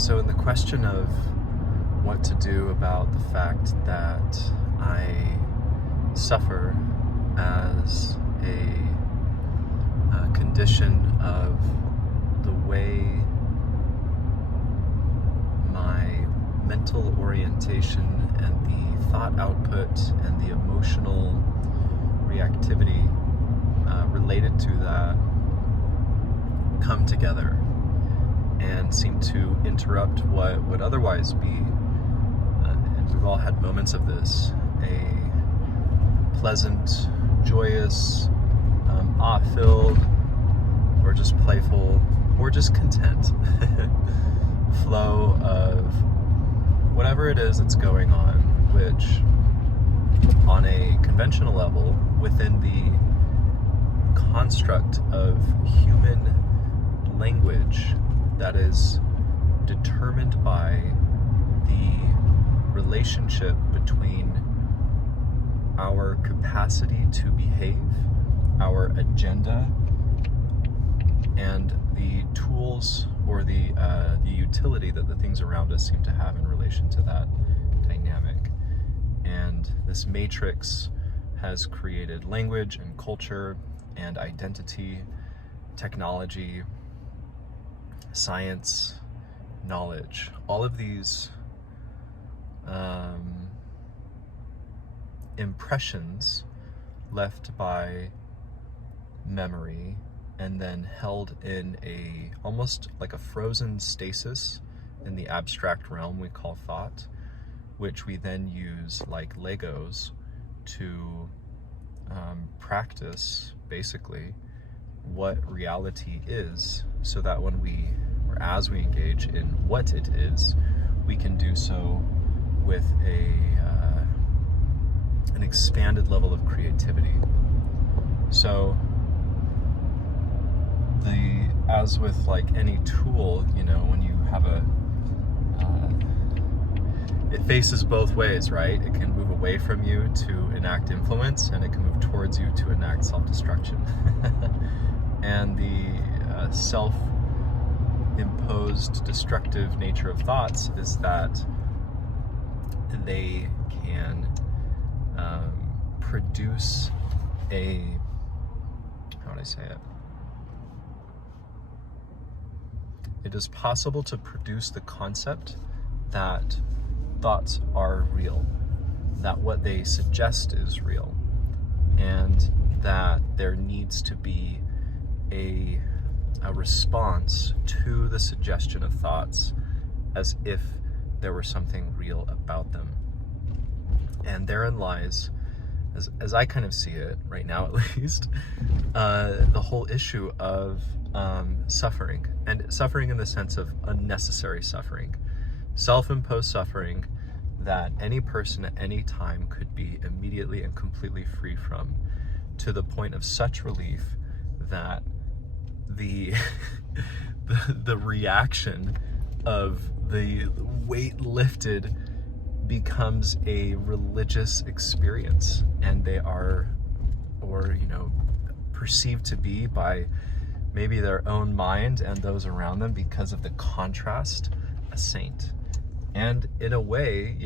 So in the question of what to do about the fact that I suffer as a condition of the way my mental orientation and the thought output and the emotional reactivity related to that come together and seem to interrupt what would otherwise be, and we've all had moments of this, a pleasant, joyous, awe-filled, or just playful, or just content flow of whatever it is that's going on, which on a conventional level, within the construct of human language that is determined by the relationship between our capacity to behave, our agenda, and the tools or the utility that the things around us seem to have in relation to that dynamic. And this matrix has created language and culture and identity, technology, science, knowledge, all of these impressions left by memory and then held in a almost like a frozen stasis in the abstract realm we call thought, which we then use like Legos to practice basically what reality is, so that when we, or as we engage in what it is, we can do so with an expanded level of creativity. So as with like any tool, you know, when you have it faces both ways, right? It can move away from you to enact influence, and it can move towards you to enact self-destruction. And the self-imposed destructive nature of thoughts is that they can produce how would I say it? It is possible to produce the concept that thoughts are real, that what they suggest is real, and that there needs to be a response to the suggestion of thoughts as if there were something real about them. And therein lies, as I kind of see it right now at least, the whole issue of suffering, and suffering in the sense of unnecessary suffering, self-imposed suffering that any person at any time could be immediately and completely free from, to the point of such relief that the the reaction of the weight lifted becomes a religious experience, and they are, or perceived to be by maybe their own mind and those around them, because of the contrast, a saint. And in a way,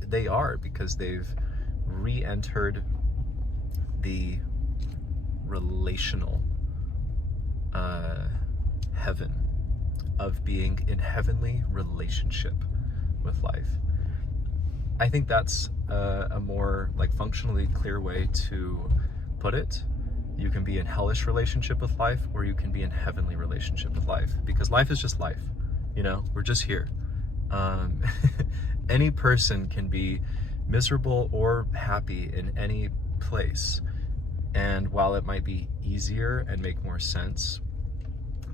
they are, because they've re-entered the relational heaven of being in heavenly relationship with life. I think that's a more like functionally clear way to put it. You can be in hellish relationship with life, or you can be in heavenly relationship with life, because life is just life. We're just here. Any person can be miserable or happy in any place. And while it might be easier and make more sense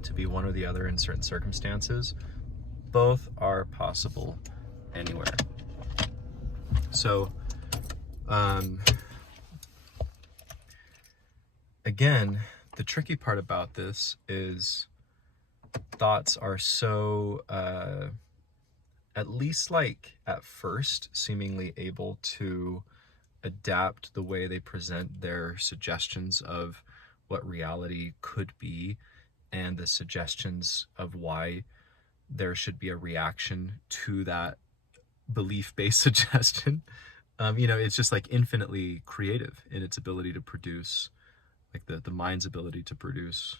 to be one or the other in certain circumstances, both are possible anywhere. So, again, the tricky part about this is thoughts are so, at least like at first, seemingly able to adapt the way they present their suggestions of what reality could be, and the suggestions of why there should be a reaction to that belief-based suggestion. It's just like infinitely creative in its ability to produce, like the mind's ability to produce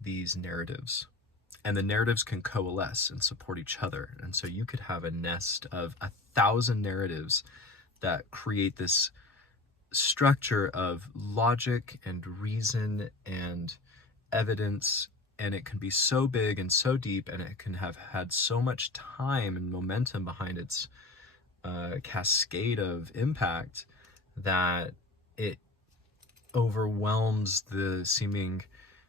these narratives. And the narratives can coalesce and support each other. And so you could have a nest of 1,000 narratives that create this structure of logic and reason and evidence, and it can be so big and so deep, and it can have had so much time and momentum behind its cascade of impact that it overwhelms the seeming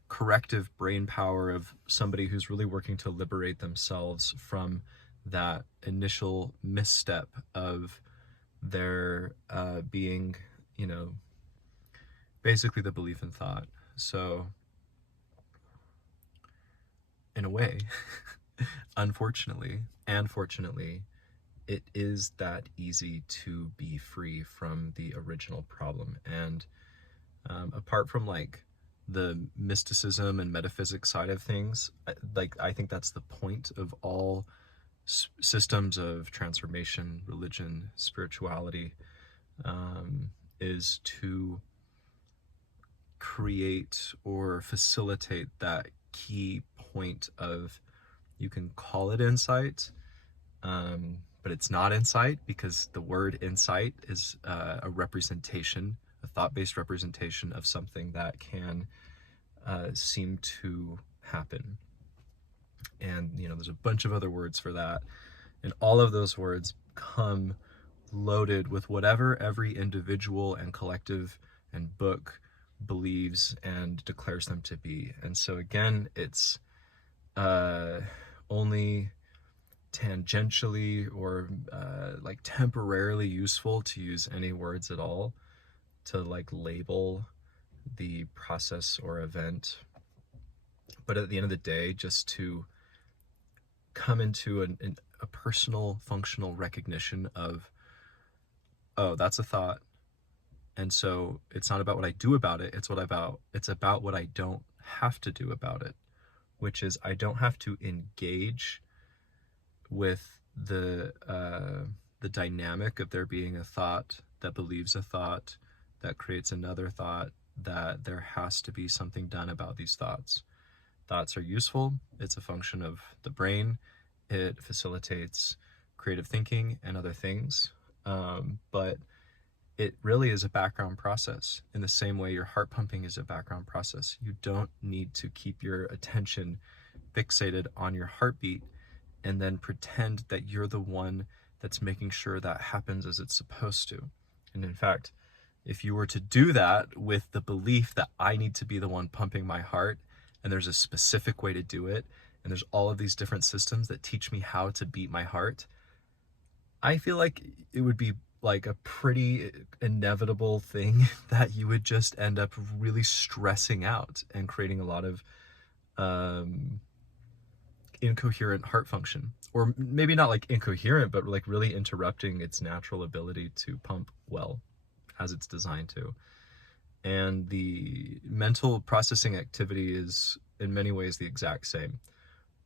corrective brain power of somebody who's really working to liberate themselves from that initial misstep of their being, basically the belief in thought. So in a way, unfortunately and fortunately, it is that easy to be free from the original problem. And apart from like the mysticism and metaphysics side of things, I think that's the point of all systems of transformation, religion, spirituality, is to create or facilitate that key point of, you can call it insight, but it's not insight, because the word insight is a representation, a thought-based representation of something that can seem to happen. And there's a bunch of other words for that, and all of those words come loaded with whatever every individual and collective and book believes and declares them to be. And so again, it's only tangentially or like temporarily useful to use any words at all to like label the process or event. But at the end of the day, just to come into a personal functional recognition of, oh, that's a thought, and so it's not about what I do about it, it's about what I don't have to do about it, which is I don't have to engage with the dynamic of there being a thought that believes a thought that creates another thought, that there has to be something done about these thoughts. Thoughts are useful. It's a function of the brain. It facilitates creative thinking and other things. But it really is a background process, in the same way your heart pumping is a background process. You don't need to keep your attention fixated on your heartbeat and then pretend that you're the one that's making sure that happens as it's supposed to. And in fact, if you were to do that with the belief that I need to be the one pumping my heart, and there's a specific way to do it, and there's all of these different systems that teach me how to beat my heart, I feel like it would be like a pretty inevitable thing that you would just end up really stressing out and creating a lot of incoherent heart function. Or maybe not like incoherent, but like really interrupting its natural ability to pump well as it's designed to. And the mental processing activity is in many ways the exact same.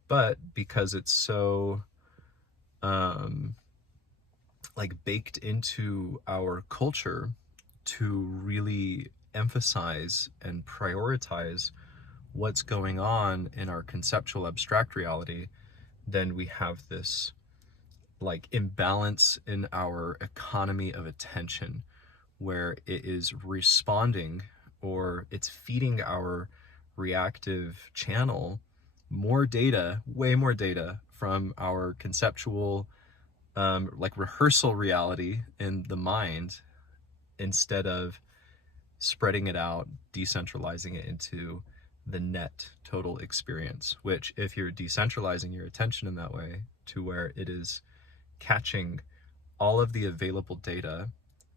But because it's so like baked into our culture to really emphasize and prioritize what's going on in our conceptual abstract reality, then we have this like imbalance in our economy of attention, where it is responding, or it's feeding our reactive channel more data, way more data from our conceptual like rehearsal reality in the mind, instead of spreading it out, decentralizing it into the net total experience, which if you're decentralizing your attention in that way to where it is catching all of the available data,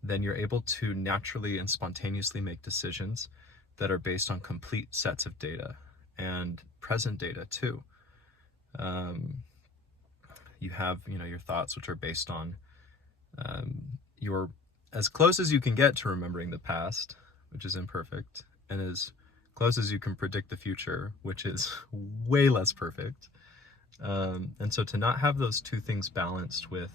then you're able to naturally and spontaneously make decisions that are based on complete sets of data and present data too. You have, your thoughts, which are based on your, as close as you can get to remembering the past, which is imperfect, and as close as you can predict the future, which is way less perfect. And so to not have those two things balanced with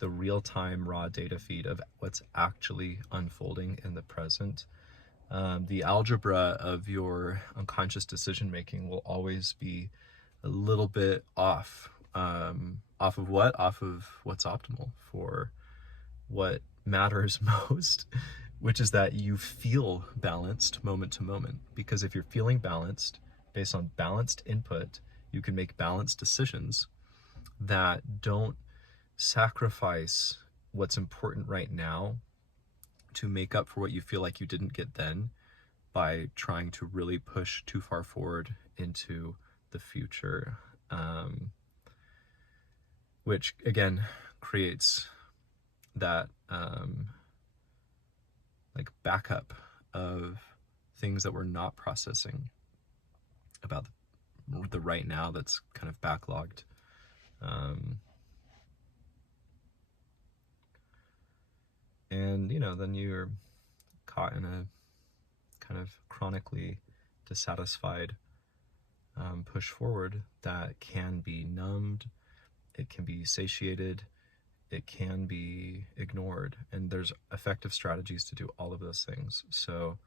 the real-time raw data feed of what's actually unfolding in the present, the algebra of your unconscious decision making will always be a little bit off. Off of what? Off of what's optimal for what matters most, which is that you feel balanced moment to moment. Because if you're feeling balanced based on balanced input, you can make balanced decisions that don't sacrifice what's important right now to make up for what you feel like you didn't get then by trying to really push too far forward into the future, which again creates that like backup of things that we're not processing about the right now that's kind of backlogged. And then you're caught in a kind of chronically dissatisfied push forward that can be numbed, it can be satiated, it can be ignored, and there's effective strategies to do all of those things. So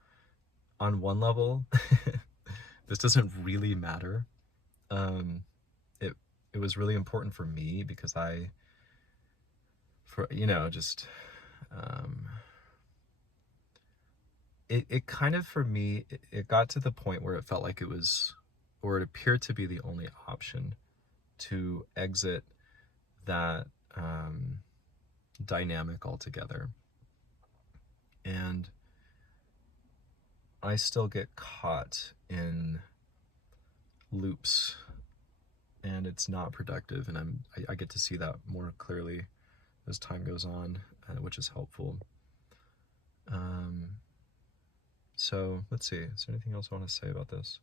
on one level, this doesn't really matter. It was really important for me because it kind of, for me, it got to the point where it felt like it was, or it appeared to be, the only option to exit that dynamic altogether. And I still get caught in loops, and it's not productive, and I get to see that more clearly as time goes on, which is helpful. So let's see, is there anything else I want to say about this?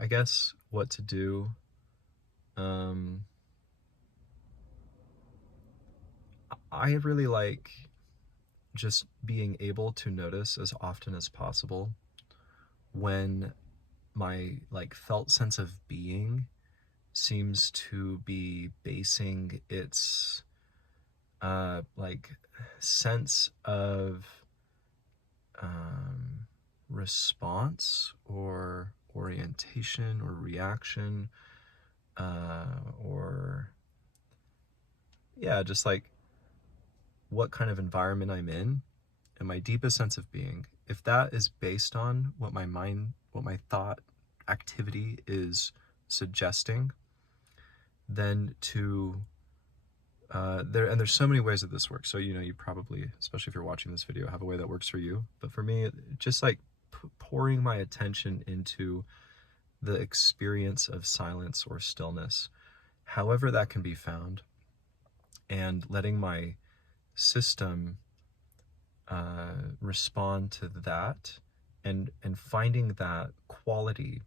I guess what to do. I really like just being able to notice as often as possible when my felt sense of being seems to be basing its sense of response or orientation or reaction, or just what kind of environment I'm in, and my deepest sense of being, if that is based on what my thought activity is suggesting, then there's so many ways that this works. So you probably, especially if you're watching this video, have a way that works for you. But for me, just pouring my attention into the experience of silence or stillness, however that can be found, and letting my system respond to that, and finding that quality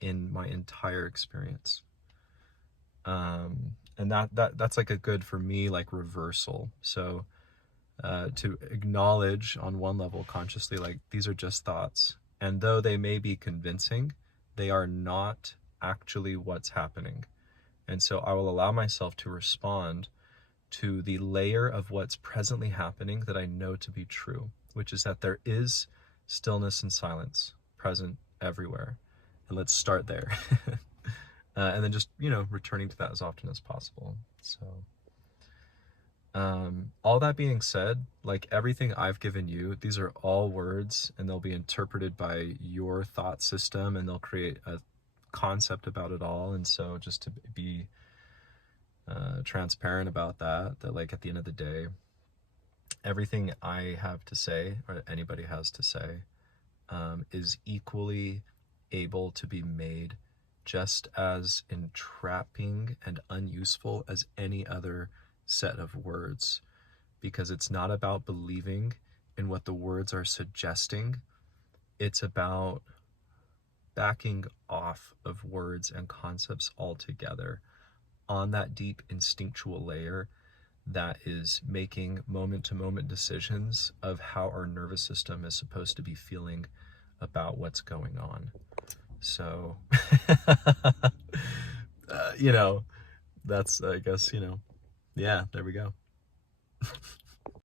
in my entire experience. And that's a good, for me, reversal. So to acknowledge on one level consciously, these are just thoughts, and though they may be convincing, they are not actually what's happening. And so I will allow myself to respond to the layer of what's presently happening that I know to be true, which is that there is stillness and silence present everywhere. And let's start there. And then just, returning to that as often as possible. So all that being said, everything I've given you, these are all words, and they'll be interpreted by your thought system, and they'll create a concept about it all. And so just to be transparent about that at the end of the day, everything I have to say, or anybody has to say, is equally able to be made just as entrapping and unuseful as any other set of words, because it's not about believing in what the words are suggesting. It's about backing off of words and concepts altogether, on that deep instinctual layer that is making moment to moment decisions of how our nervous system is supposed to be feeling about what's going on. So, you know, that's, I guess, you know, yeah, there we go.